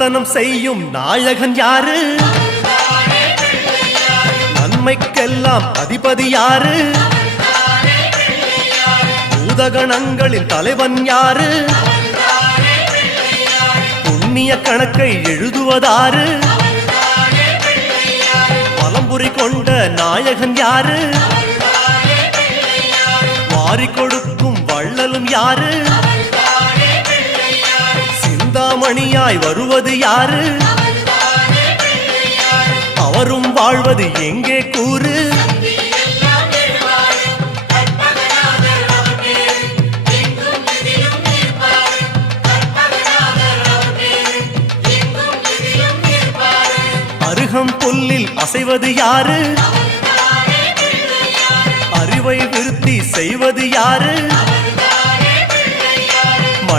நர்த்தனம் செய்யும் நாயகன் யாரு? நன்மைக்கெல்லாம் அதிபதி யாரு? பூதகணங்களின் தலைவன் யாரு? புண்ணிய கணக்கை எழுதுவதாரு? பலம்புரி கொண்ட நாயகன் யாரு? வாரி கொடுக்கும் வள்ளலும் யாரு? சிந்தாமணியாய் வருவது யாரு? அவரும் வாழ்வது எங்கே கூறு? அருகம் புல்லில் அசைவது யாரு? அறிவை விருத்தி செய்வது யாரு?